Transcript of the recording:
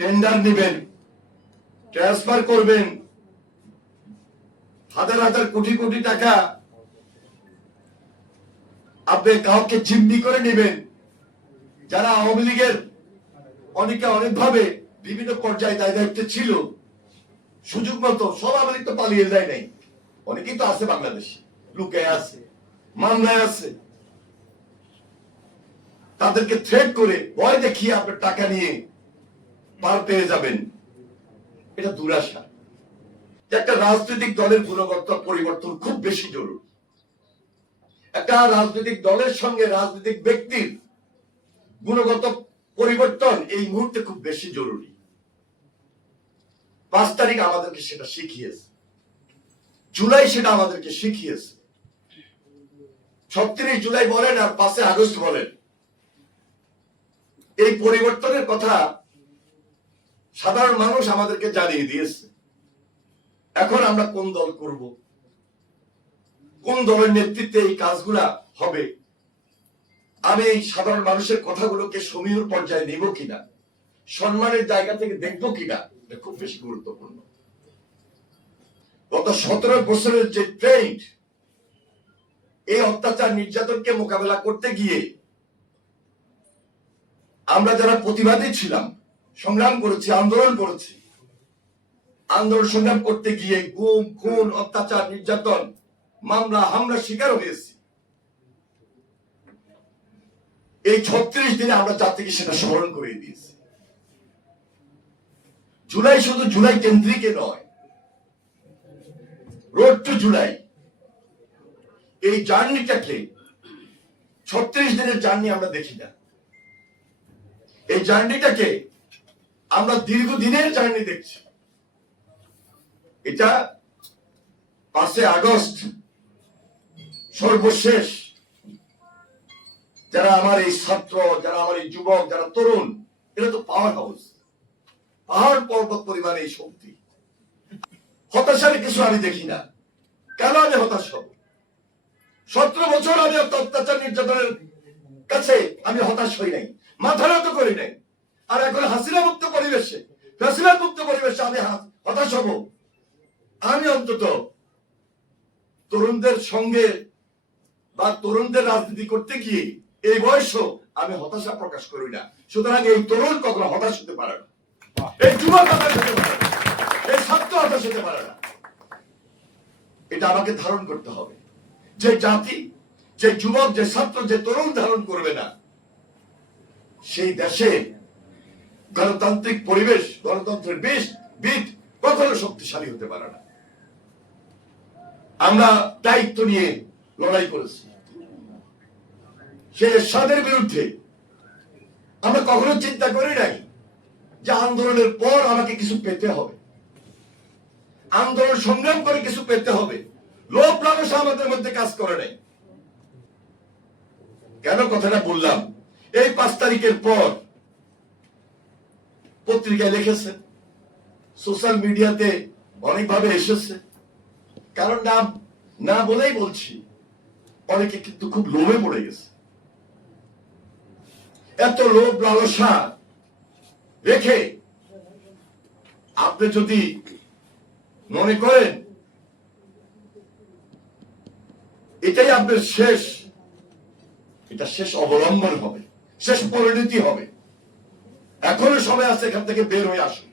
Tender নেবেন transfer করবেন। হাজার হাজার কোটি কোটি টাকা আপনি কাউকে জিম্মি করে নেবেন। যারা আওয়ামী লীগের অনেকে অনেকভাবে বিভিন্ন পর্যায়ে দায় দায়িত্বে ছিল, সুযোগ মতো সব আওয়ামী লীগ তো পালিয়ে যায় নাই। অনেকেই তো আছে বাংলাদেশে লুকে আছে, মামলায় আছে। তাদেরকে থ্রেট করে ভয় দেখিয়ে আপনার টাকা নিয়ে পার পেয়ে যাবেন। এটা দুরাশা। একটা রাজনৈতিক দলের গুণগত পরিবর্তন খুব বেশি জরুরি। একটা রাজনৈতিক দলের সঙ্গে রাজনৈতিক ব্যক্তির গুণগত পরিবর্তন এই মুহূর্তে খুব বেশি জরুরি। পাঁচ তারিখ আমাদেরকে সেটা শিখিয়েছে। জুলাই সেটা আমাদেরকে শিখিয়েছে। ছত্রিশ জুলাই বলেন আর পাঁচে আগস্ট বলেন। এই পরিবর্তনের কথা সাধারণ মানুষ আমাদেরকে জানিয়ে দিয়েছে। এখন আমরা কোন দল করব? কোন দলের নেতৃত্বে এই কাজগুলা হবে? আমি এই সাধারণ মানুষের কথাগুলোকে সমীহ পর্যায়ে নেব কিনা? সম্মানের জায়গা থেকে দেখব কিনা? খুব বেশি গুরুত্বপূর্ণ। গত সতেরো বছরের যে ট্রেন্ড এই অত্যাচার নির্যাতনকে মোকাবেলা করতে গিয়ে আমরা যারা প্রতিবাদী ছিলাম সংগ্রাম করেছি, আন্দোলন করেছি। আন্দোলন সংগ্রাম করতে গিয়ে গুম, খুন, অত্যাচার, নির্যাতন, মামলা, হামলা শিকার হয়েছি। এই ছত্রিশ দিনে আমরা জাতিকে সেটা স্মরণ করে দিয়েছি। জুলাই শুধু জুলাই কেন্দ্রিকে নয়, রোড টু জুলাই, এই জার্নিটাকে ছত্রিশ দিনের জার্নি আমরা দেখি না। এই জার্নিটাকে আমরা দীর্ঘদিনের জার্নি দেখছি। এটা পাঁচে আগস্ট সর্বশেষ। যারা আমার এই ছাত্র, যারা আমার এই যুবক, যারা তরুণ এটা তো পাওয়ার হাউস পাহাড় পর্বত পরিমাণ এই শক্তি। হতাশার কিছু আমি দেখি না। কেন আমি হতাশ হব? সতেরো বছর আমি অত্যাচার নির্যাতনের কাছে আমি হতাশ হই নাই। মাথা নত করি নাই। আর এখন হাসিনা মুক্ত পরিবেশে হাসিনা মুক্ত পরিবেশে আমি হতাশ হব আমি অন্তত তরুণদের সঙ্গে বা তরুণদের রাজনীতি করতে গিয়ে এই বয়সও আমি হতাশা প্রকাশ করি না। সুতরাং এই তরুণ কখনো হতাশ হতে পারে না। এই যুবক হতাশ হতে পারে না। এই ছাত্র হতাশ হতে পারে না। এটা আমাকে ধারণ করতে হবে। যে জাতি, যে যুবক, যে ছাত্র, যে তরুণ ধারণ করবে না, সেই দেশে গণতান্ত্রিক পরিবেশ, গণতন্ত্রের বেশ বিদ কখনো শক্তিশালী হতে পারে না। আমরা দায়িত্ব নিয়ে লড়াই করেছি। সে এরশাদের বিরুদ্ধে আমরা কখনো চিন্তা করি নাই যে আন্দোলনের পর আমাকে কিছু পেতে হবে। আন্দোলন সংগ্রাম করে কিছু পেতে হবে। লোভ লালসা আমাদের মধ্যে কাজ করে নাই। কেন কথাটা বললাম? এই পাঁচ তারিখের পর পত্রিকায় লিখেছে সোশ্যাল মিডিয়াতে অনেকভাবে এসেছে। কারণ নাম, না বলেই বলছি, অনেকে কিন্তু খুব লোভে পড়ে গেছে। এত লোভ, লালসা রেখে আপনি যদি মনে করেন, এটাই আপনার শেষ, এটা শেষ অবলম্বন হবে, শেষ পরিণতি হবে। এখনও সময় আছে এখান থেকে বের হয়ে আসুন।